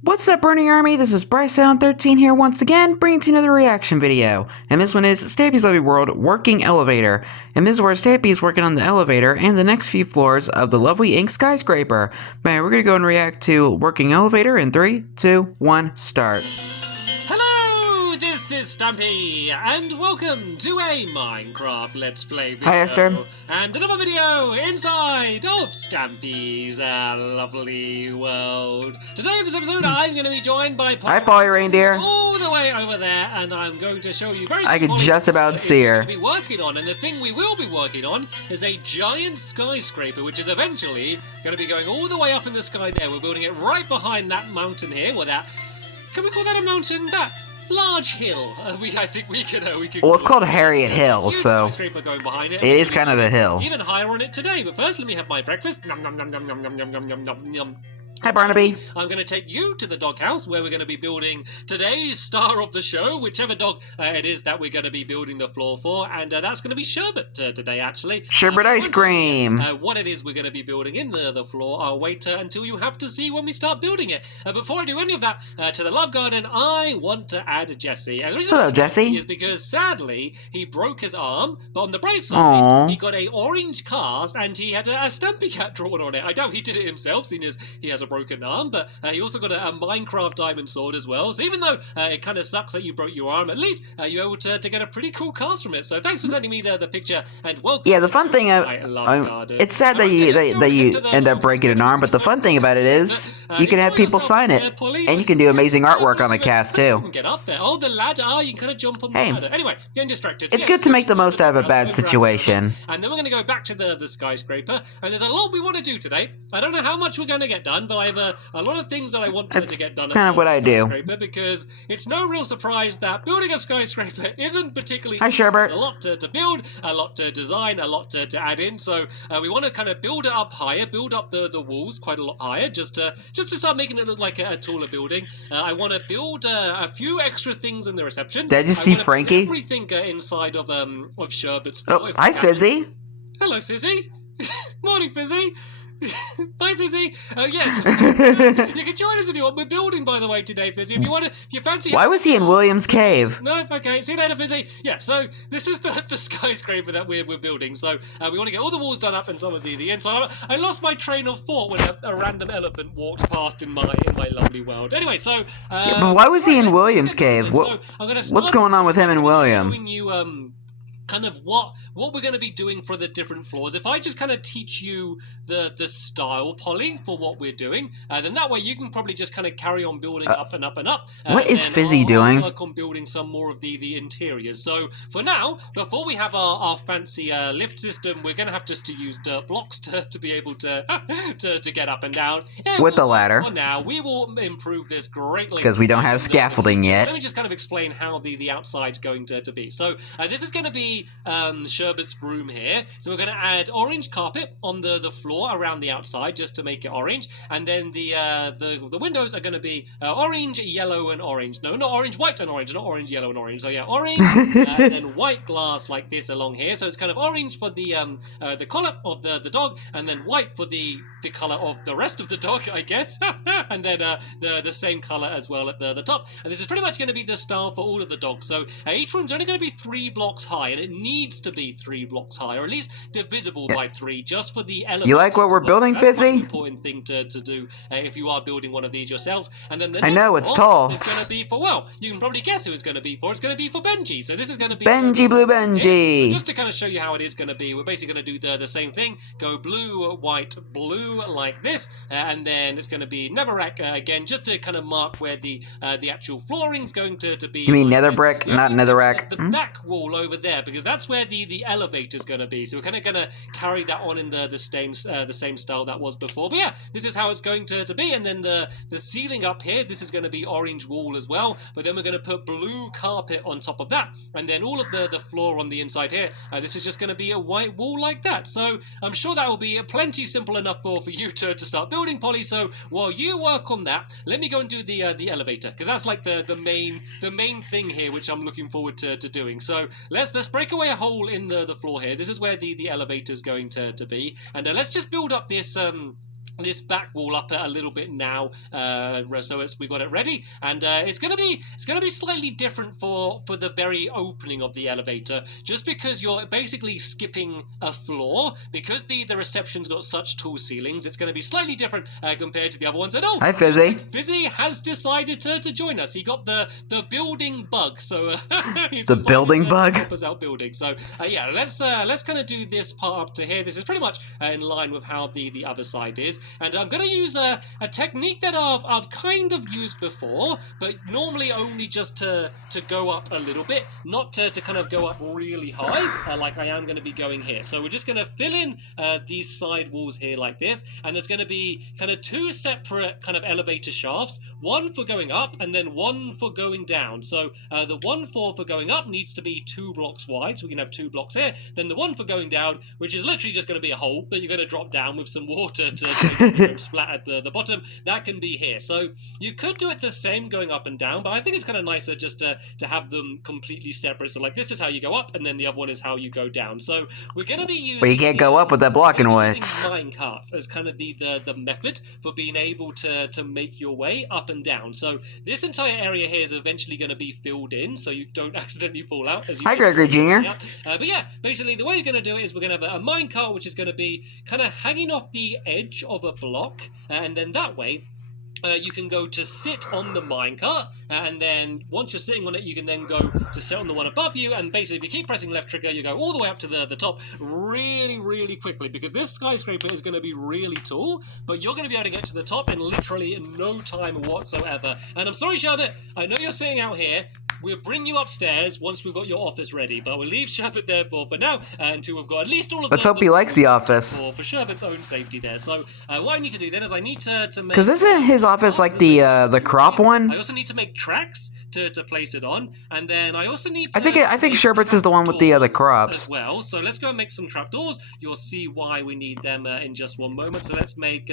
What's up, Burning Army? This is BryceAllen13 here once again, bringing to you another reaction video. And this one is Stampy's Lovely World Working Elevator. And this is where Stampy is working on the elevator and the next few floors of the lovely ink skyscraper. Man, we're gonna go and react to Working Elevator in 3, 2, 1, start. Hello, this is Stampy, and welcome to a Minecraft Let's Play video. Hi, Esther. And another video inside of Stampy's lovely world. Today in this episode, I'm going to be joined by Hi, Polly Reindeer. all the way over there, and I'm going to show you very I could just about see her. Be working on, and the thing we will be working on is a giant skyscraper, which is eventually going to be going all the way up in the sky there. We're building it right behind that mountain here, well, that... Can we call that a mountain? That large hill. I think we can. Well, it's called Harriet Hill, so going behind it. It is kind of a hill. Even higher on it today. But first, let me have my breakfast. Nom nom nom nom nom nom nom nom nom nom. Hi, Barnaby. I'm going to take you to the doghouse where we're going to be building today's star of the show, whichever dog it is that we're going to be building the floor for, and that's going to be Sherbet today, actually. Sherbet ice cream. What it is we're going to be building in the floor, I'll wait until you have to see when we start building it. Before I do any of that, to the love garden, I want to add Jesse. And the reason Hello, Jesse. is because, sadly, he broke his arm, but on the Bryce side, he got a orange cast, and he had a Stampy cat drawn on it. I doubt he did it himself, seeing as he has a broken arm, but he also got a Minecraft diamond sword as well. So even though it kind of sucks that you broke your arm, at least you're able to get a pretty cool cast from it. So thanks for sending me the picture, and welcome. Yeah, the fun thing, it's sad that you end up breaking an arm, but the fun thing about it is you can have people sign it, and you can do amazing artwork on the cast too. Get up there. Oh, the ladder. Oh, you can kind of jump on the ladder. Anyway, getting distracted. It's good to make the most out of a bad situation. And then we're going to go back to the skyscraper, and there's a lot we want to do today. I don't know how much we're going to get done, but I have a lot of things that I want to get done. Kind of what I do. Because it's no real surprise that building a skyscraper isn't particularly. Hi, Sherbert. There's a lot to build, a lot to design, a lot to add in. So we want to kind of build it up higher, build up the walls quite a lot higher, just to start making it look like a taller building. I want to build a few extra things in the reception. Did you see Frankie? Everything inside of Sherbet's. Oh, hi, Fizzy. Hello, Fizzy. Morning, Fizzy. Bye, Fizzy. Yes, you can join us if you want. We're building, by the way, today, Fizzy. If you want to, if you fancy. Why was he in William's cave? No, okay. See you later, Fizzy. Yeah. So this is the skyscraper that we're building. So we want to get all the walls done up and some of the inside. I lost my train of thought when a random elephant walked past in my lovely world. Anyway, so. Yeah, but why was he in William's cave? What's going on with him and William? Showing you kind of what we're going to be doing for the different floors. If I just kind of teach you the style, Polly, for what we're doing, then that way you can probably just kind of carry on building up and up and up. What is Fizzy doing? I'll work on building some more of the interiors. So for now, before we have our fancy lift system, we're going to have just to use dirt blocks to be able to get up and down. With the ladder. For now, we will improve this greatly. Because we don't have scaffolding yet. Let me just kind of explain how the outside's going to be. So this is going to be Sherbet's room here. So we're going to add orange carpet on the floor around the outside just to make it orange, and then the windows are going to be orange, yellow, and orange. No, not orange, white, and orange. Not orange, yellow, and orange. So yeah, orange, and then white glass like this along here. So it's kind of orange for the collar of the dog, and then white for the color of the rest of the dog, I guess, and then the same color as well at the top. And this is pretty much going to be the style for all of the dogs. So each room's only going to be 3 blocks high, and it needs to be 3 blocks high, or at least divisible by 3, just for the elevator. You like what we're building, Fizzy? That's an important thing to do if you are building one of these yourself. And then the I know, it's tall. It's going to be for, well, you can probably guess who it's going to be for. It's going to be for Benji. So this is going to be Benji, Blue Benji. So just to kind of show you how it is going to be, we're basically going to do the same thing. Go blue, white, blue like this, and then it's going to be netherrack again, just to kind of mark where the actual flooring's going to be. You mean nether brick, not netherrack? The back wall over there, because that's where the elevator's going to be. So we're kind of going to carry that on in the same style that was before. But yeah, this is how it's going to be. And then the ceiling up here, this is going to be orange wall as well. But then we're going to put blue carpet on top of that. And then all of the floor on the inside here, this is just going to be a white wall like that. So I'm sure that will be plenty simple enough for you to start building, Polly. So while you work on that, let me go and do the elevator, because that's like the main thing here, which I'm looking forward to doing. So let's break away a hole in the floor here. This is where the elevator is going to be, and let's just build up this this back wall up a little bit now, so we got it ready, and it's gonna be slightly different for the very opening of the elevator, just because you're basically skipping a floor. Because the reception's got such tall ceilings, it's gonna be slightly different compared to the other ones. And hi, Fizzy. Fizzy has decided to join us. He got the building bug, so he's the building bug. help us out building. So yeah, let's kind of do this part up to here. This is pretty much in line with how the other side is. And I'm going to use a technique that I've kind of used before, but normally only just to go up a little bit, not to kind of go up really high, like I am going to be going here. So we're just going to fill in these side walls here like this, and there's going to be kind of 2 separate kind of elevator shafts, one for going up and then one for going down. So the one for going up needs to be 2 blocks wide, so we can have 2 blocks here. Then the one for going down, which is literally just going to be a hole that you're going to drop down with some water to splat at the bottom, that can be here. So you could do it the same going up and down, but I think it's kind of nicer just to have them completely separate. So like this is how you go up, and then the other one is how you go down. So we're going to be using... But you can't go up with that blocking weights. Mine carts as kind of the method for being able to make your way up and down. So this entire area here is eventually going to be filled in, so you don't accidentally fall out. As you Hi, Gregory Jr. But yeah, basically the way you're going to do it is we're going to have a mine cart, which is going to be kind of hanging off the edge of a block, and then that way you can go to sit on the minecart, and then once you're sitting on it, you can then go to sit on the one above you, and basically if you keep pressing left trigger, you go all the way up to the top really quickly, because this skyscraper is going to be really tall, but you're going to be able to get to the top in literally no time whatsoever. And I'm sorry, Sherbet, I know you're sitting out here. We'll bring you upstairs once we've got your office ready, but we'll leave Sherbet there for now until we've got at least all of Let's hope he likes the office. For Sherbet's own safety there. So what I need to do then is I need to make... Because isn't his office like the crop one? I also need to make tracks to place it on, and then I also need to... I think Sherbet's is the one with the crops. As well, so let's go and make some trapdoors. You'll see why we need them in just one moment. So let's make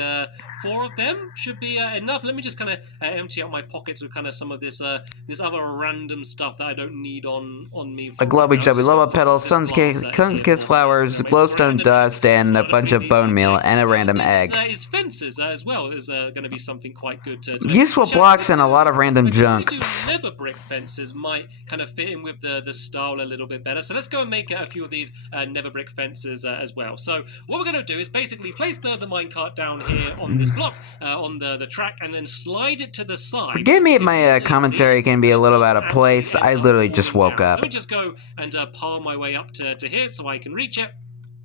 4 of them. Should be enough. Let me just kind of empty out my pockets with kind of some of this other random stuff that I don't need on me. A globby jubby lava petals, sun's kiss flowers, glowstone dust, and a bunch of bone meal, and a random egg. Is fences as well is going to be something quite good to useful blocks and a lot of random junk. Never brick fences might kind of fit in with the style a little bit better. So let's go and make a few of these never brick fences as well. So what we're going to do is basically place the minecart down here on this block, on the track, and then slide it to the side. Forgive me if my commentary can be a little out of place. I literally just woke up. So let me just go and palm my way up to here so I can reach it.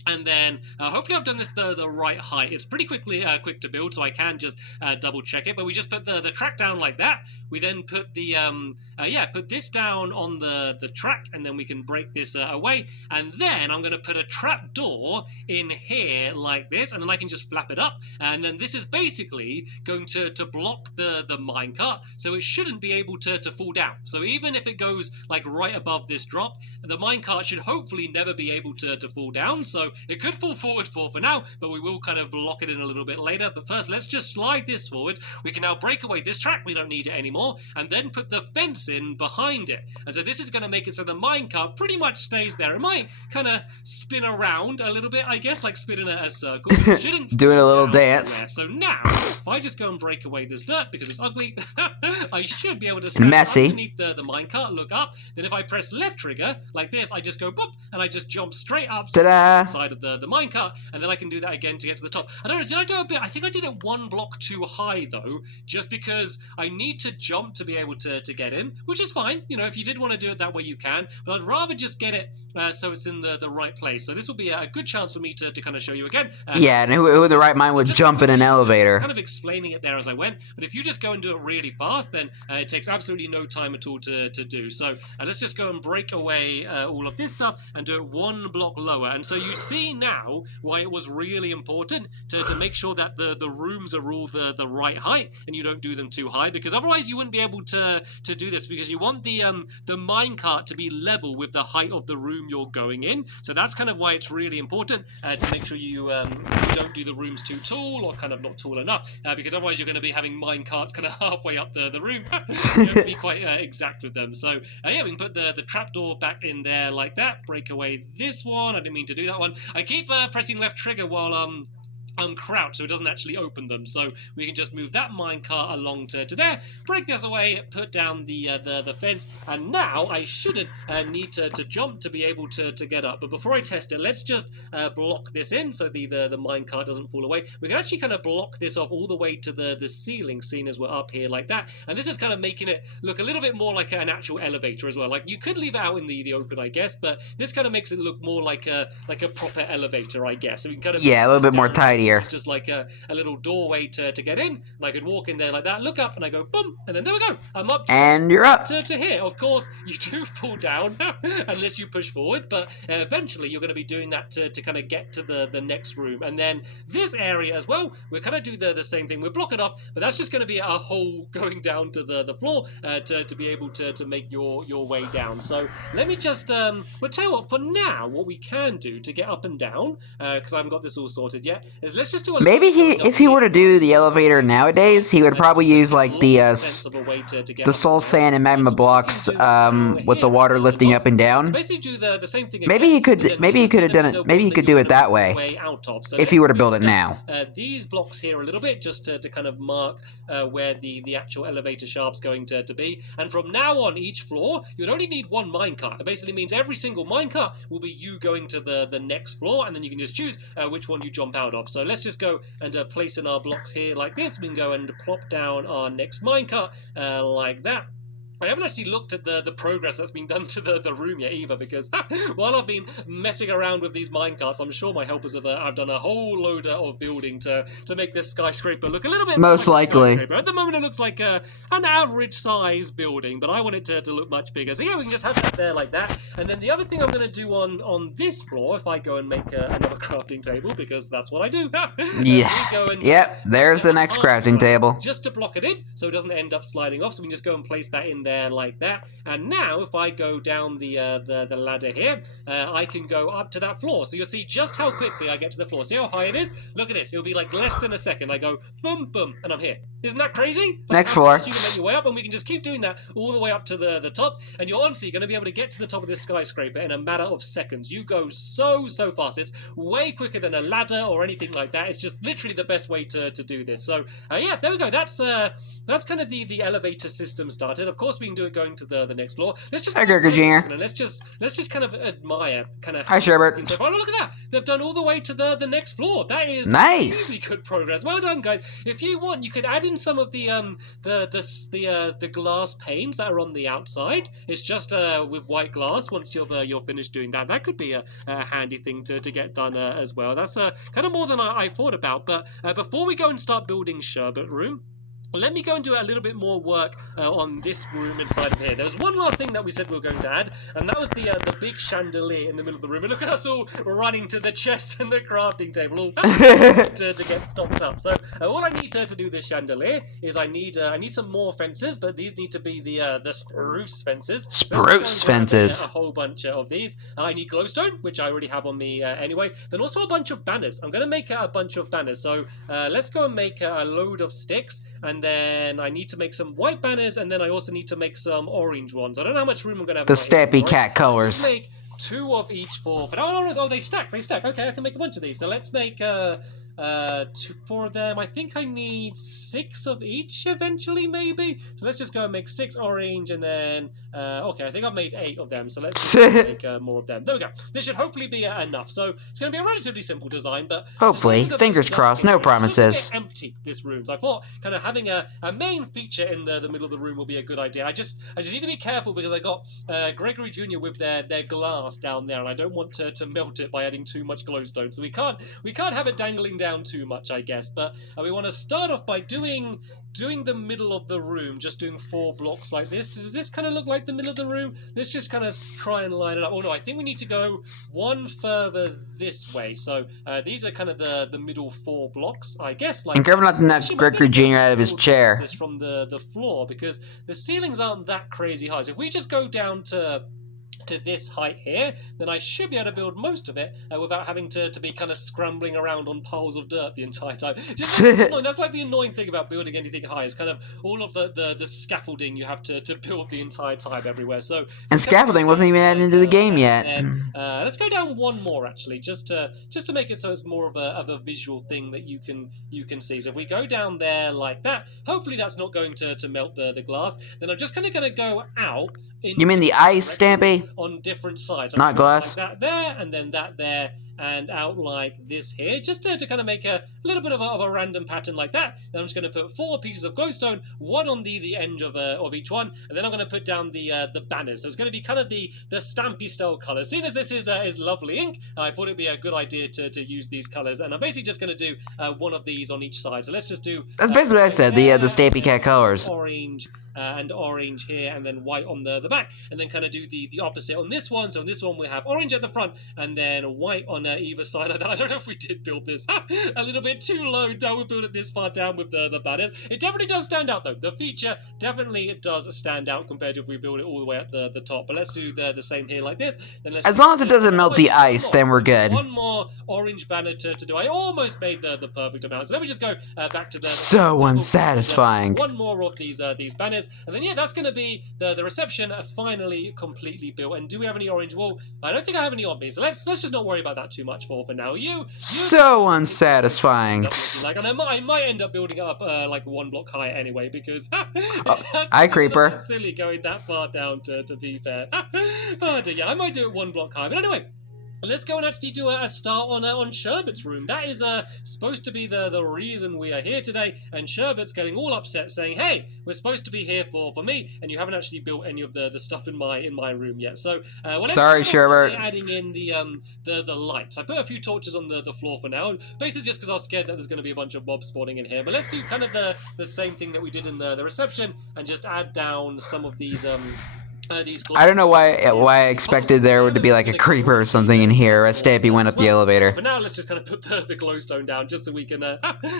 And then hopefully I've done this the right height. It's pretty quick to build, so I can just double check it. But we just put the track down like that. We then put the put this down on the track, and then we can break this away. And then I'm going to put a trap door in here like this, and then I can just flap it up. And then this is basically going to block the minecart, so it shouldn't be able to fall down. So even if it goes like right above this drop, the minecart should hopefully never be able to fall down. So it could fall forward for now, but we will kind of block it in a little bit later. But first, let's just slide this forward. We can now break away this track. We don't need it anymore. And then put the fence in behind it. And so this is going to make it so the minecart pretty much stays there. It might kind of spin around a little bit, I guess, like spinning a circle. But it shouldn't doing a little dance. Anywhere. So now, if I just go and break away this dirt because it's ugly, I should be able to stand messy underneath the minecart, look up. Then if I press left trigger like this, I just go boop, and I just jump straight up side of the minecart, and then I can do that again to get to the top. I don't know, did I do a bit? I think I did it 1 block too high though, just because I need to jump to be able to get in, which is fine. You know, if you did want to do it that way, you can, but I'd rather just get it so it's in the right place. So this will be a good chance for me to kind of show you again. Yeah, and who in the right mind would jump in an elevator? Kind of explaining it there as I went, but if you just go and do it really fast, then it takes absolutely no time at all to do. So let's just go and break away all of this stuff and do it 1 block lower. And so you see now why it was really important to make sure that the rooms are all the right height, and you don't do them too high, because otherwise you wouldn't be able to do this, because you want the minecart to be level with the height of the room you're going in. So that's kind of why it's really important to make sure you don't do the rooms too tall, or kind of not tall enough, because otherwise you're going to be having minecarts kind of halfway up the room. You have to be quite exact with them. So yeah, we can put the trapdoor back in there like that, break away this one. I didn't mean to do that one. I keep pressing left trigger while crouch so it doesn't actually open them. So we can just move that minecart along to there, break this away, put down the fence, and now I shouldn't need to jump to be able to get up. But before I test it, let's just block this in so the minecart doesn't fall away. We can actually kind of block this off all the way to the ceiling, seeing as we're up here like that. And this is kind of making it look a little bit more like an actual elevator as well. Like, you could leave it out in the open, I guess, but this kind of makes it look more like a proper elevator, I guess. So we can kind of, yeah, a little bit more tidier. it's just like a little doorway to get in, and I could walk in there like that, look up, and I go boom, and then there we go. I'm up to, and you're up to here. Of course, you do fall down unless you push forward, but eventually you're going to be doing that to kind of get to the next room. And then this area as well, we're kind of do the same thing. We're blocking off, but that's just going to be a hole going down to the floor to be able to make your way down. So let me just we'll tell you what, for now, what we can do to get up and down, because I haven't got this all sorted yet, is let's just do a maybe if he were to do the elevator nowadays, he would probably use like the soul sand and magma blocks with the water lifting up and down. Basically do the same thing. Maybe he could have done it. Maybe he could do it that way if he were to build it now. These blocks here a little bit just to kind of mark where the actual elevator shaft's going to be. And from now on, each floor you'd only need one minecart. It basically means every single minecart will be you going to the next floor, and then you can just choose which one you jump out of. So let's just go and place in our blocks here like this. We can go and plop down our next minecart like that. I haven't actually looked at the progress that's been done to the room yet either, because while I've been messing around with these minecarts, I'm sure my helpers have done a whole load of building to make this skyscraper look a little bit most more like likely. At the moment it looks like an average size building, but I want it to look much bigger. So yeah, we can just have that there like that. And then the other thing I'm going to do on this floor, if I go and make another crafting table, because that's what I do. Yep, there's the next crafting table. Just to block it in so it doesn't end up sliding off, so we can just go and place that in there like that. And now if I go down the ladder here, I can go up to that floor. So you'll see just how quickly I get to the floor. See how high it is? Look at this. It'll be like less than a second. I go boom, boom, and I'm here. Isn't that crazy? Next floor. You can make your way up, and we can just keep doing that all the way up to the top. And you're honestly going to be able to get to the top of this skyscraper in a matter of seconds. You go so fast. It's way quicker than a ladder or anything like that. It's just literally the best way to do this. So yeah, there we go. That's kind of the elevator system started. Of course, we can do it going to the next floor. Let's just let's just kind of admire Hi, Sherbert. So, oh, look at that. They've done all the way to the next floor. That is nice. Really good progress. Well done, guys. If you want, you could add in some of the glass panes that are on the outside. It's just with white glass. Once you're finished doing that, that could be a handy thing to get done as well. That's kind of more than I thought about. But before we go and start building Sherbet Room, let me go and do a little bit more work on this room inside of here. There was one last thing that we said we were going to add, and that was the big chandelier in the middle of the room. And look at us all running to the chest and the crafting table all to get stocked up. So all I need to do this chandelier is I need some more fences, but these need to be the spruce fences. Spruce fences. A whole bunch of these. I need glowstone, which I already have on me anyway. Then also a bunch of banners. I'm going to make a bunch of banners. So let's go and make a load of sticks. And then I need to make some white banners, and then I also need to make some orange ones. I don't know how much room I'm going to have. The Stampy cat colors. Let's just make 2 of each for... Oh, they stack. Okay, I can make a bunch of these. So let's make 4 of them. I think I need 6 of each eventually, maybe. So let's just go and make 6 orange, and then okay, I think I've made 8 of them. So let's make more of them. There we go. This should hopefully be enough. So it's going to be a relatively simple design, but hopefully, fingers crossed, no promises. Empty this room. So I thought kind of having a main feature in the middle of the room will be a good idea. I just need to be careful because I got Gregory Jr. with their glass down there, and I don't want to melt it by adding too much glowstone. So we can't have it dangling down too much, I guess. But we want to start off by doing the middle of the room, just doing 4 blocks like this. Does this kind of look like the middle of the room? Let's just kind of try and line it up. Oh no, I think we need to go one further this way. So these are kind of the middle 4 blocks, I guess. Like, and careful not to knock Gregory Jr. out of his chair. This from the floor, because the ceilings aren't that crazy high. So if we just go down to to this height here, then I should be able to build most of it without having to be kind of scrambling around on piles of dirt the entire time. Just that's like the annoying thing about building anything high is kind of all of the scaffolding you have to build the entire time everywhere. So and scaffolding wasn't even added into the game yet. Let's go down one more actually, just to make it so it's more of a visual thing that you can see. So if we go down there like that, hopefully that's not going to melt the glass. Then I'm just kind of going to go out. You mean the ice, Stampy? On different sides. Not glass. Like that there, and then that there, and out like this here, just to kind of make a little bit of a random pattern like that. Then I'm just going to put 4 pieces of glowstone, one on the end of each one, and then I'm going to put down the banners. So it's going to be kind of the Stampy style colors. Seeing as this is lovely ink, I thought it'd be a good idea to use these colors, and I'm basically just going to do one of these on each side. So let's just do. That's basically what I said. The Stampy cat colors. Orange. And orange here, and then white on the back, and then kind of do the opposite on this one. So on this one we have orange at the front, and then white on either side of that. I don't know if we did build this a little bit too low. No, we built it this far down with the banners. It definitely does stand out though. The feature definitely does stand out compared to if we build it all the way at the top. But let's do the same here like this. Then let's as long as it doesn't melt the ice, then we're good. One more orange banner to do. I almost made the perfect amount. So let me just go back to the so unsatisfying. One more of these banners, and then yeah, that's going to be the reception finally completely built. And do we have any orange wool? I don't think I have any on me, so let's just not worry about that too much for now. You so unsatisfying. Like, and I might end up building it up like 1 block higher anyway, because hi creeper. Silly going that far down to be fair. Oh dear, yeah, I might do it 1 block high, but anyway. Let's go and actually do a start on Sherbet's room. That is supposed to be the reason we are here today, and Sherbet's getting all upset saying, hey, we're supposed to be here for me, and you haven't actually built any of the stuff in my room yet. So sorry, Sherbet. Adding in the lights. I put a few torches on the floor for now, basically just because I was scared that there's going to be a bunch of mobs spawning in here. But let's do kind of the same thing that we did in the reception, and just add down some of these I don't know why I expected there would be like a creeper or something in here as Stampy went up the elevator. For now, let's just kind of put the glowstone down just so we can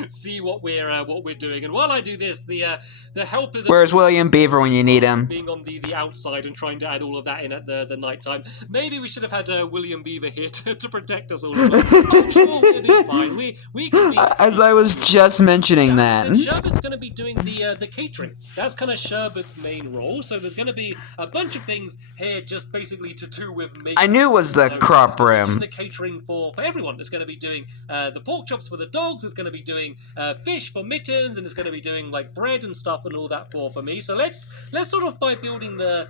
see what we're doing. And while I do this, the helpers. Where's William Beaver when you need him? Being on the outside and trying to add all of that in at the night time. Maybe we should have had William Beaver here to protect us all. I'm sure we'll be fine. We can be as I was just mentioning that. Sherbet's going to be doing the catering. That's kind of Sherbet's main role. So there's going to be a bunch of things here just basically to do with me. I knew it was the crop room. The catering for everyone. It's going to be doing the pork chops for the dogs. It's going to be doing fish for Mittens, and it's going to be doing like bread and stuff and all that for me. So let's sort of by building the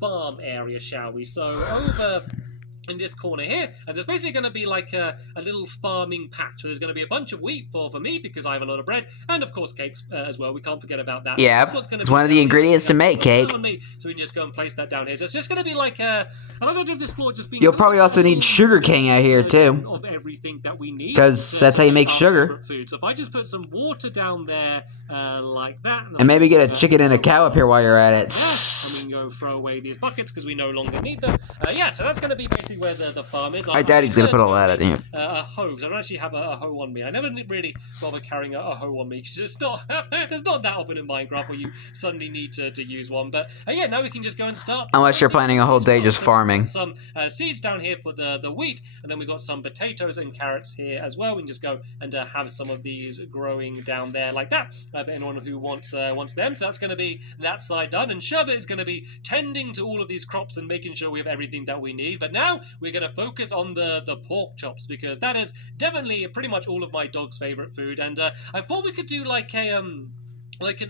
farm area, shall we? So over in this corner here, and there's basically going to be like a little farming patch. So there's going to be a bunch of wheat for me because I have a lot of bread, and of course cakes as well. We can't forget about that. Yeah, it's one of the ingredients to make cake. So we can just go and place that down here. So it's just going to be like I don't know if this floor just being. You'll probably also need sugar cane out here too, of everything that we need, because that's how you make sugar. Food. So if I just put some water down there like that, and maybe get a chicken and a cow up here while you're at it. And we can go throw away these buckets because we no longer need them. Yeah, so that's going to be basically where the farm is. My daddy's going to put all that in here. A hoe, because I don't actually have a hoe on me. I never really bother carrying a hoe on me, because it's not, there's not that often in Minecraft where you suddenly need to use one. But yeah, now we can just go and start. Unless you're planning a whole day just farming. Some seeds down here for the wheat, and then we've got some potatoes and carrots here as well. We can just go and have some of these growing down there like that. For anyone who wants them. So that's going to be that side done. And Sherbet is going to be tending to all of these crops and making sure we have everything that we need. But now we're going to focus on the pork chops, because that is definitely pretty much all of my dog's favorite food. And I thought we could do like an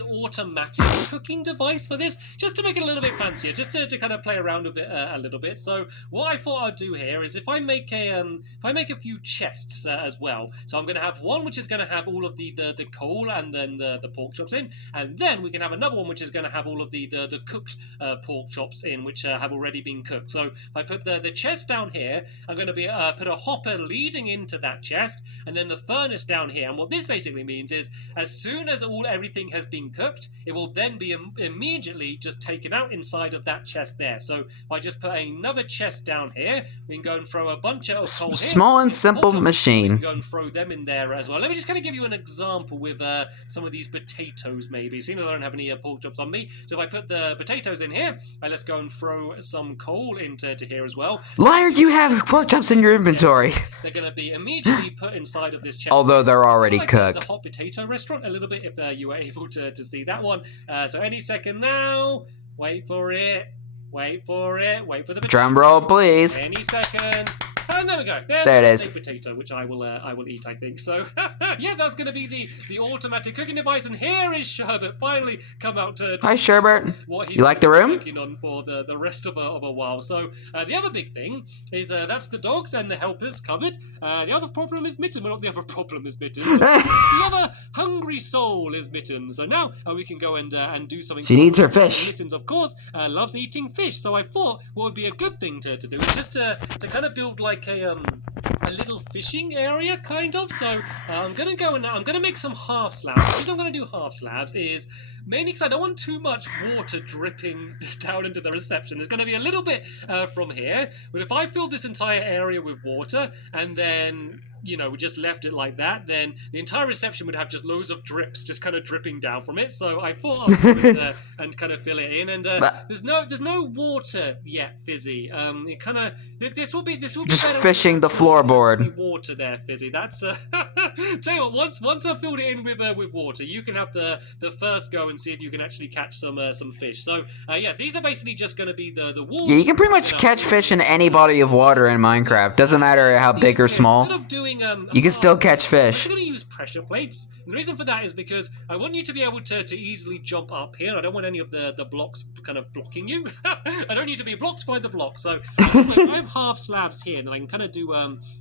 automatic cooking device for this, just to make it a little bit fancier, just to kind of play around with it a little bit. So what I thought I'd do here is if I make a few chests as well. So I'm going to have one which is going to have all of the coal and then the pork chops in, and then we can have another one which is going to have all of the cooked pork chops in, which have already been cooked. So if I put the chest down here, I'm going to be put a hopper leading into that chest, and then the furnace down here. And what this basically means is as soon as everything has has been cooked, it will then be immediately just taken out inside of that chest there. So if I just put another chest down here, we can go and throw a bunch of coal here. Small and simple machine. We can go and throw them in there as well. Let me just kind of give you an example with some of these potatoes maybe. Seeing as I don't have any pork chops on me. So if I put the potatoes in here, let's go and throw some coal into here as well. Liar, you have pork chops in your inventory. They're going to be immediately put inside of this chest. Although they're already like cooked. The hot potato restaurant a little bit if you were able to see that one. So any second now. Wait for it. Wait for it. Wait for the potato. Drum roll, please. Any second. And there we go. There it is. Potato, which I will eat, I think. So, yeah, that's going to be the automatic cooking device. And here is Sherbet finally come out to Hi, Sherbet. What he's You like the room? Working on for the rest of a while. So, the other big thing is that's the dogs and the helpers covered. The other problem is Mitten. Well, not the other problem is Mitten. The other hungry soul is Mitten. So now we can go and do something. She needs her fish. Mittens, of course, loves eating fish. So I thought what would be a good thing to do is just to kind of build like a little fishing area, kind of. So I'm gonna go and I'm gonna make some half slabs. The reason I'm gonna do half slabs is mainly because I don't want too much water dripping down into the reception. There's gonna be a little bit from here, but if I fill this entire area with water and then we just left it like that, then the entire reception would have just loads of drips just kind of dripping down from it. So I thought I'd do it and kind of fill it in. And there's no water yet, Fizzy. It kind of this will be Just better fishing the floorboard. Water there, Fizzy. That's tell you what. Once I've filled it in with water, you can have the first go and see if you can actually catch some fish. So yeah, these are basically just going to be the walls. Yeah, you can pretty much catch fish in any body of water in Minecraft. Doesn't matter how big or small. Instead of doing you can still catch fish. I'm going to use pressure plates. And the reason for that is because I want you to be able to easily jump up here. I don't want any of the blocks kind of blocking you. I don't need to be blocked by the block. So if I have half slabs here, then I can kind of do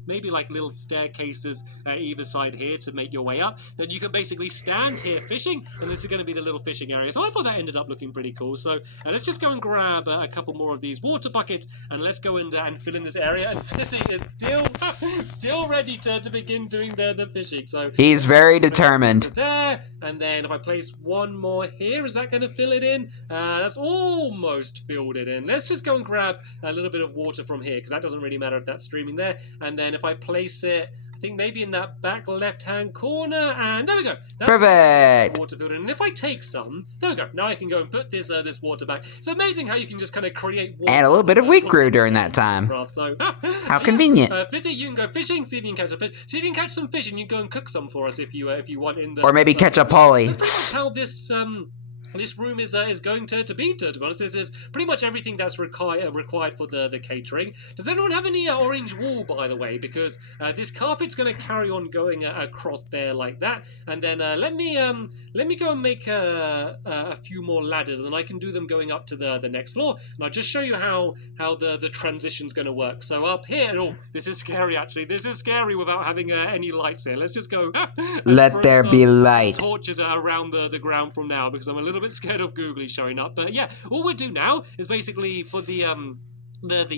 maybe like little staircases either side here to make your way up. Then you can basically stand here fishing, and this is going to be the little fishing area. So I thought that ended up looking pretty cool. So let's just go and grab a couple more of these water buckets, and let's go and fill in this area. And Fizzy is still ready to begin doing the fishing. So he's very determined. There, and then if I place one more here, is that going to fill it in? That's almost filled it in. Let's just go and grab a little bit of water from here, because that doesn't really matter if that's streaming there. And then if I place it, I think maybe in that back left-hand corner, and there we go. That's perfect. Water filled in. And if I take some, there we go. Now I can go and put this water back. It's amazing how you can just kind of create water. And a little bit of wheat grew during that time. So, how convenient. Fizzy, you can go fishing, see if you can catch a fish. See if you can catch some fish, and you can go and cook some for us if you want in the. Or maybe catch a polly. That's how this room is going to be, to be honest. This is pretty much everything that's required for the catering. Does anyone have any orange wool, by the way? Because this carpet's going to carry on going across there like that. And then let me go and make a few more ladders, and then I can do them going up to the next floor. And I'll just show you how the transition's going to work. So up here, oh, this is scary actually. This is scary without having any lights here. Let's just go. Let there be light. Torches around the ground from now, because I'm a little bit scared of Googly showing up. But yeah, all we do now is basically for the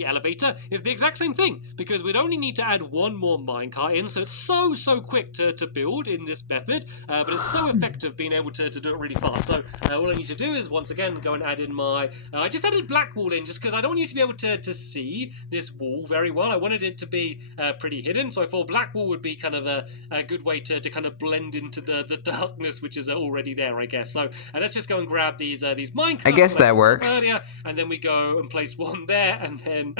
elevator is the exact same thing, because we'd only need to add one more minecart in, so it's so quick to build in this method, but it's so effective being able to do it really fast. So all I need to do is once again go and add in my I just added black wool in just because I don't want you to be able to see this wall very well. I wanted it to be pretty hidden, so I thought black wool would be kind of a good way to kind of blend into the darkness which is already there, I guess. So let's just go and grab these minecarts. I guess that works. Earlier, and then we go and place one there, and then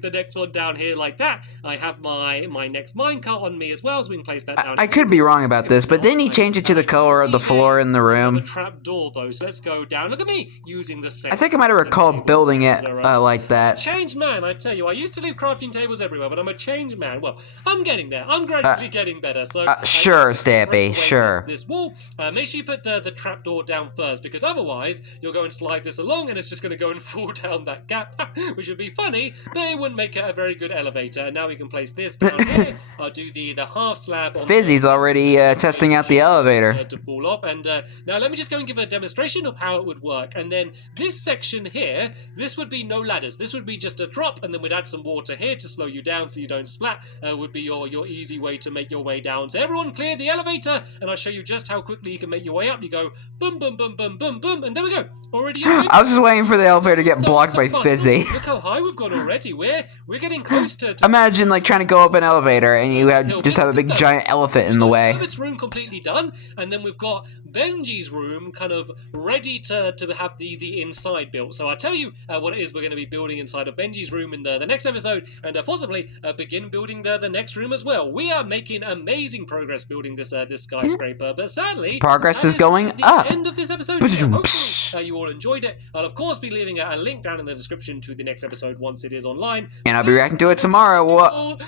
the next one down here like that. I have my next minecart on me as well, so we can place that down. I could be wrong about this, but didn't he change it to the color of the floor in the room? A trap door though, so let's go down. Look at me using the same. I think I might have recalled building it like that. Changed man, I tell you. I used to leave crafting tables everywhere, but I'm a changed man. Well, I'm getting there. I'm gradually getting better. So sure, Stampy, sure. This wall. Make sure you put the trap door down first, because otherwise you'll go and slide this along, and it's just going to go and fall down that gap, which would be funny, but it wouldn't make it a very good elevator. And now we can place this down here. I'll do the half slab on Fizzy's already testing out the elevator. to fall off. And now let me just go and give a demonstration of how it would work. And then this section here, this would be no ladders. This would be just a drop, and then we'd add some water here to slow you down so you don't splat. Would be your easy way to make your way down. So everyone clear the elevator, and I'll show you just how quickly you can make your way up. You go boom, boom, boom, boom, boom, boom, and there we go. Already. I was just waiting for the elevator to get blocked by Fizzy. Look how high we've gone already. We're getting close to Imagine like trying to go up an elevator and you just have a big giant elephant in the way. Sherbet's room completely done, and then we've got Benji's room kind of ready to have the inside built. So I'll tell you what it is we're going to be building inside of Benji's room in the next episode, and possibly begin building the next room as well. We are making amazing progress building this skyscraper, but sadly Progress is going up. End of this episode. Hopefully you all enjoyed it. I'll of course be leaving a link down in the description to the next episode once it is online. And I'll be reacting to it tomorrow. What?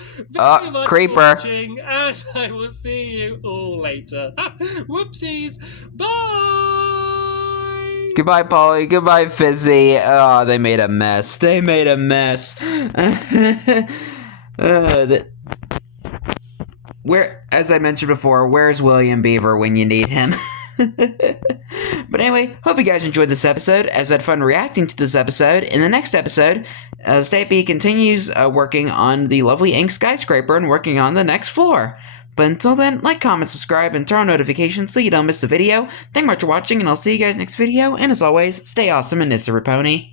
Creeper. Watching, and I will see you all later. Whoopsies. Bye. Goodbye, Polly. Goodbye, Fizzy. Oh, they made a mess. They made a mess. As I mentioned before, where's William Beaver when you need him? But anyway, hope you guys enjoyed this episode, as I had fun reacting to this episode. In the next episode, Stampy continues working on the lovely ink skyscraper and working on the next floor. But until then, like, comment, subscribe, and turn on notifications so you don't miss the video. Thank you much for watching, and I'll see you guys next video, and as always, stay awesome and Mr. Pony.